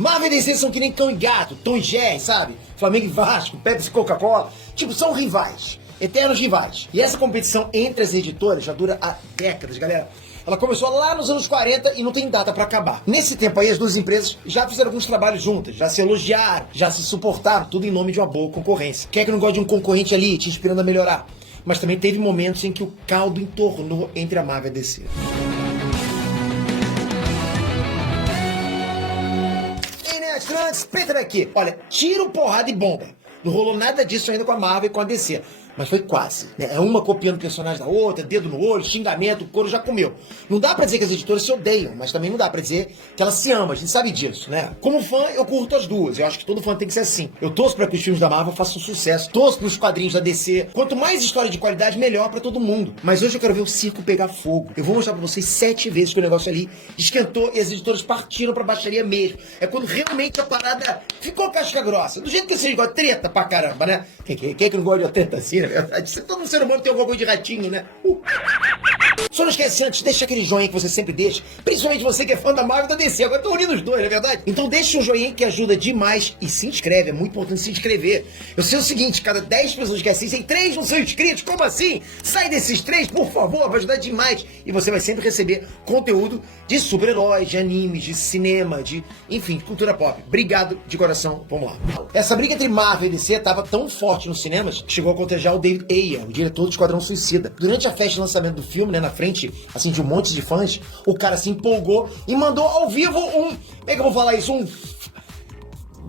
Marvel e DC são que nem cão e gato, Tom e Jerry, sabe? Flamengo e Vasco, Pepsi e Coca-Cola. Tipo, são rivais, eternos rivais. E essa competição entre as editoras já dura há décadas, galera. Ela começou lá nos anos 40 e não tem data pra acabar. Nesse tempo aí, as duas empresas já fizeram alguns trabalhos juntas, já se elogiaram, já se suportaram, tudo em nome de uma boa concorrência. Quem é que não gosta de um concorrente ali te inspirando a melhorar? Mas também teve momentos em que o caldo entornou entre a Marvel e a DC. Peter aqui. Olha, tiro, porrada e bomba. Não rolou nada disso ainda com a Marvel e com a DC. Mas foi quase, né? É uma copiando o personagem da outra, dedo no olho, xingamento, o couro já comeu. Não dá pra dizer que as editoras se odeiam, mas também não dá pra dizer que elas se amam, a gente sabe disso, né? Como fã, eu curto as duas, eu acho que todo fã tem que ser assim. Eu torço pra que os filmes da Marvel façam sucesso, torço pros quadrinhos da DC. Quanto mais história de qualidade, melhor pra todo mundo. Mas hoje eu quero ver o circo pegar fogo. Eu vou mostrar pra vocês 7 vezes que o negócio ali esquentou e as editoras partiram pra baixaria mesmo. É quando realmente a parada ficou casca grossa. Do jeito que vocês gostam, treta pra caramba, né? Quem é que não gosta de treta assim, na verdade? Todo ser humano tem alguma coisa de ratinho, né? Só não esquece antes, deixa aquele joinha que você sempre deixa. Principalmente você que é fã da Marvel e da DC. Agora eu tô unindo os dois, não é verdade? Então deixa um joinha que ajuda demais. E se inscreve, é muito importante se inscrever. Eu sei o seguinte, cada 10 pessoas que assistem, 3 não são inscritos. Como assim? Sai desses 3, por favor, vai ajudar demais. E você vai sempre receber conteúdo de super-heróis, de animes, de cinema, de... enfim, de cultura pop. Obrigado de coração, vamos lá. Essa briga entre Marvel e DC tava tão forte nos cinemas que chegou a contagiar o David Ayer, o diretor do Esquadrão Suicida. Durante a festa de lançamento do filme, né, na frente, assim, de um monte de fãs, o cara se empolgou e mandou ao vivo um... como é que eu vou falar isso?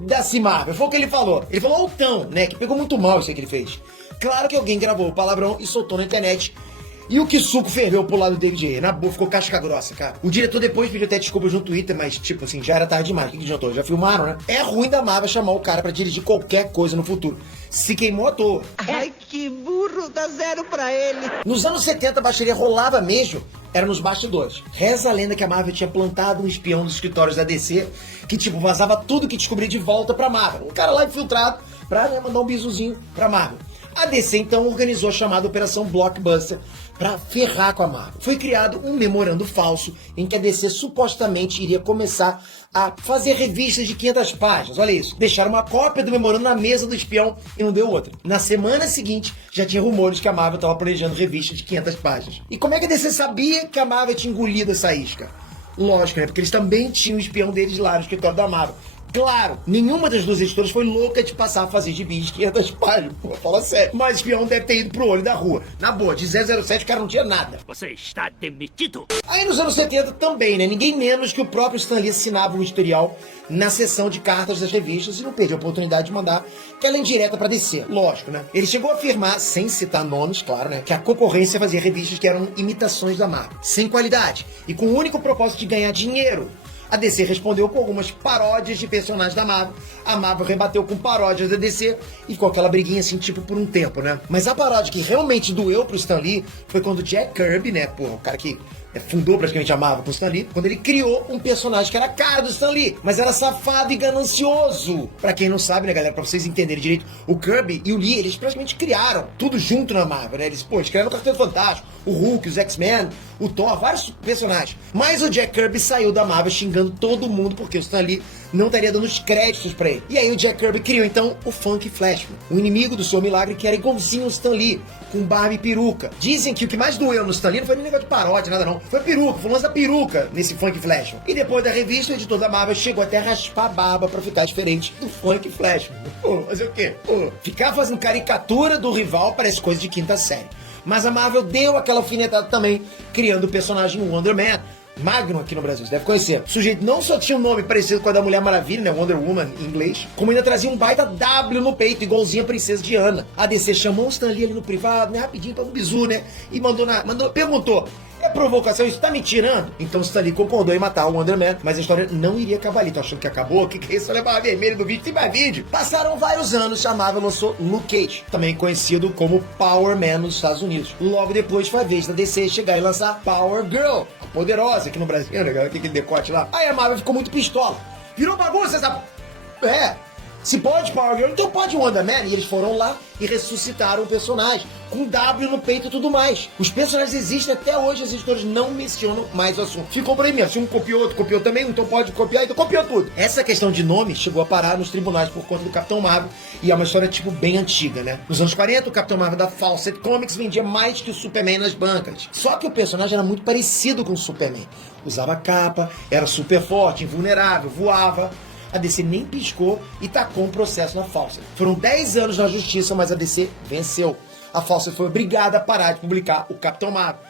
Da Marvel. Foi o que ele falou. Ele falou altão, né, que pegou muito mal isso aí que ele fez. Claro que alguém gravou o palavrão e soltou na internet. E o que suco ferveu pro lado do David Ayer. Na boa, ficou casca grossa, cara. O diretor depois pediu até desculpas no Twitter, mas, tipo assim, já era tarde demais. O que adiantou? Já filmaram, né? É ruim da Marvel chamar o cara pra dirigir qualquer coisa no futuro. Se queimou à toa. Ai, que burro, dá 0 pra ele. Nos anos 70, a baixaria rolava mesmo, era nos bastidores. Reza a lenda que a Marvel tinha plantado um espião nos escritórios da DC, que, tipo, vazava tudo que descobria de volta pra Marvel. Um cara lá infiltrado pra, né, mandar um bisuzinho pra Marvel. A DC, então, organizou a chamada Operação Blockbuster pra ferrar com a Marvel. Foi criado um memorando falso em que a DC supostamente iria começar a fazer revistas de 500 páginas. Olha isso. Deixaram uma cópia do memorando na mesa do espião e não deu outra. Na semana seguinte, já tinha rumores que a Marvel estava planejando revistas de 500 páginas. E como é que a DC sabia que a Marvel tinha engolido essa isca? Lógico, né? Porque eles também tinham o espião deles lá no escritório da Marvel. Claro, nenhuma das duas editoras foi louca de passar a fazer gibis de 500 páginas. Pô, fala sério. Mas o espião deve ter ido pro olho da rua. Na boa, de 007 o cara não tinha nada. Você está demitido. Aí nos anos 70 também, né? Ninguém menos que o próprio Stan Lee assinava um editorial na seção de cartas das revistas e não perdeu a oportunidade de mandar aquela indireta pra DC. Lógico, né? Ele chegou a afirmar, sem citar nomes, claro, né? Que a concorrência fazia revistas que eram imitações da Marvel, sem qualidade e com o único propósito de ganhar dinheiro. A DC respondeu com algumas paródias de personagens da Marvel. A Marvel rebateu com paródias da DC e ficou aquela briguinha assim, tipo, por um tempo, né? Mas a paródia que realmente doeu pro Stan Lee foi quando o Jack Kirby, né, pô, o cara que fundou praticamente a Marvel com o Stan Lee, quando ele criou um personagem que era a cara do Stan Lee, mas era safado e ganancioso. Pra quem não sabe, né, galera, pra vocês entenderem direito, o Kirby e o Lee, eles praticamente criaram tudo junto na Marvel, né? Eles, pô, escreveram o Quarteto Fantástico, o Hulk, os X-Men, o Thor, vários personagens. Mas o Jack Kirby saiu da Marvel xingando todo mundo porque o Stan Lee não estaria dando os créditos pra ele. E aí o Jack Kirby criou então o Funk Flashman, o inimigo do Senhor Milagre que era igualzinho ao Stan Lee, com barba e peruca. Dizem que o que mais doeu no Stan Lee não foi nem negócio de paródia, nada não. Foi peruca, foi o lance da peruca nesse Funk Flashman. E depois da revista, o editor da Marvel chegou até a raspar a barba pra ficar diferente do Funk Flashman. Pô, fazer o quê? Pô, ficar fazendo caricatura do rival parece coisa de quinta série. Mas a Marvel deu aquela alfinetada também, criando o personagem Wonder Man, Magnum aqui no Brasil, você deve conhecer. O sujeito não só tinha um nome parecido com a da Mulher Maravilha, né, Wonder Woman em inglês, como ainda trazia um baita W no peito, igualzinho a Princesa Diana. A DC chamou o Stan Lee ali no privado, né, rapidinho, pra um bizu, né, e perguntou, é provocação, isso tá me tirando? Então o Stan Lee concordou em matar o Wonder Man, mas a história não iria acabar ali. Tô achando que acabou? O que é isso? Olha a barra vermelha do vídeo, tem mais vídeo. Passaram vários anos, a Marvel lançou Luke Cage, também conhecido como Power Man nos Estados Unidos. Logo depois foi a vez da DC chegar e lançar Power Girl, a poderosa aqui no Brasil, né, galera? Aquele decote lá. Aí a Marvel ficou muito pistola. Virou bagunça essa... Se pode Power Girl, então pode Wonder Man. E eles foram lá e ressuscitaram o personagem, com W no peito e tudo mais. Os personagens existem até hoje, os editores não mencionam mais o assunto. Ficou por aí mesmo. Se um copiou, outro copiou também, então pode copiar, então copiou tudo. Essa questão de nome chegou a parar nos tribunais por conta do Capitão Marvel, e é uma história, tipo, bem antiga, né? Nos anos 40, o Capitão Marvel da Fawcett Comics vendia mais que o Superman nas bancas. Só que o personagem era muito parecido com o Superman. Usava capa, era super forte, invulnerável, voava. A DC nem piscou e tacou um processo na Fawcett. Foram 10 anos na justiça, mas a DC venceu. A Fawcett foi obrigada a parar de publicar o Capitão Marvel.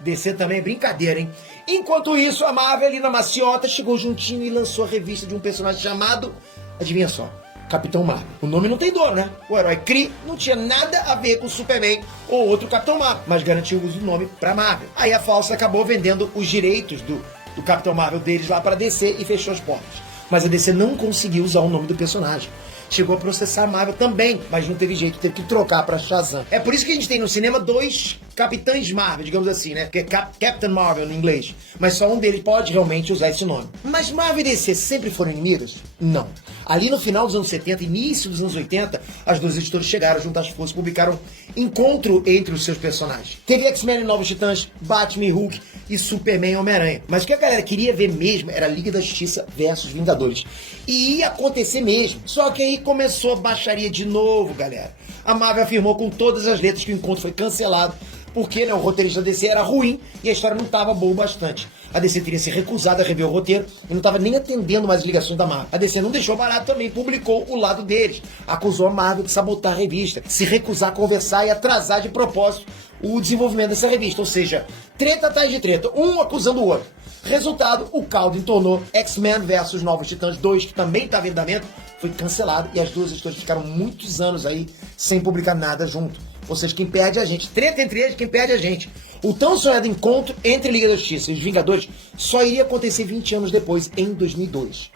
DC também é brincadeira, hein? Enquanto isso, a Marvel ali na maciota chegou juntinho e lançou a revista de um personagem chamado, adivinha só, Capitão Marvel. O nome não tem dono, né? O herói Kree não tinha nada a ver com o Superman ou outro Capitão Marvel, mas garantiu o uso do nome pra Marvel. Aí a Fawcett acabou vendendo os direitos do Capitão Marvel deles lá pra DC e fechou as portas. Mas a DC não conseguiu usar o nome do personagem. Chegou a processar a Marvel também, mas não teve jeito, teve que trocar pra Shazam. É por isso que a gente tem no cinema 2 Capitães Marvel, digamos assim, né? Que é Captain Marvel no inglês. Mas só um deles pode realmente usar esse nome. Mas Marvel e DC sempre foram inimigos? Não. Ali no final dos anos 70, início dos anos 80, as duas editoras chegaram a juntar as forças e publicaram Encontro entre os seus personagens. Teve X-Men e Novos Titãs, Batman e Hulk e Superman e Homem-Aranha. Mas o que a galera queria ver mesmo era Liga da Justiça versus Vingadores. E ia acontecer mesmo. Só que aí começou a baixaria de novo, galera. A Marvel afirmou com todas as letras que o encontro foi cancelado porque, né, o roteirista da DC era ruim e a história não estava boa o bastante. A DC teria se recusado a rever o roteiro e não estava nem atendendo mais as ligações da Marvel. A DC não deixou barato também, publicou o lado deles. Acusou a Marvel de sabotar a revista, se recusar a conversar e atrasar de propósito o desenvolvimento dessa revista. Ou seja, treta atrás de treta, um acusando o outro. Resultado, o caldo entornou. X-Men vs Novos Titãs 2, que também estava em andamento, foi cancelado e as duas editoras ficaram muitos anos aí sem publicar nada junto. Ou seja, quem perde é a gente. Treta entre eles, quem perde é a gente. O tão sonhado encontro entre a Liga da Justiça e os Vingadores só iria acontecer 20 anos depois, em 2002.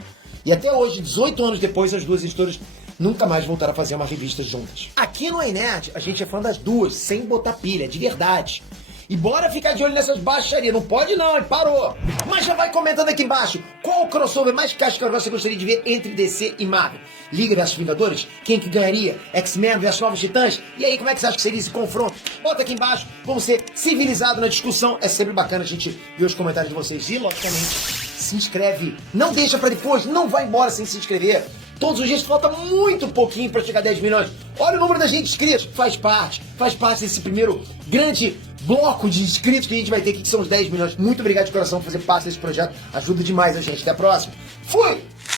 E até hoje, 18 anos depois, as duas editoras nunca mais voltaram a fazer uma revista juntas. Aqui no iNerd, a gente é fã das duas, sem botar pilha, de verdade. E bora ficar de olho nessas baixarias. Não pode não, hein? Parou. Mas já vai comentando aqui embaixo. Qual o crossover mais casca você gostaria de ver entre DC e Marvel? Liga vs Vingadores? Quem que ganharia? X-Men vs Novos Titãs? E aí, como é que você acha que seria esse confronto? Bota aqui embaixo. Vamos ser civilizados na discussão. É sempre bacana a gente ver os comentários de vocês. E, logicamente, se inscreve. Não deixa pra depois. Não vai embora sem se inscrever. Todos os dias falta muito pouquinho para chegar a 10 milhões. Olha o número da gente inscritos. Faz parte desse primeiro grande bloco de inscritos que a gente vai ter aqui, que são os 10 milhões. Muito obrigado de coração por fazer parte desse projeto. Ajuda demais a gente. Até a próxima. Fui!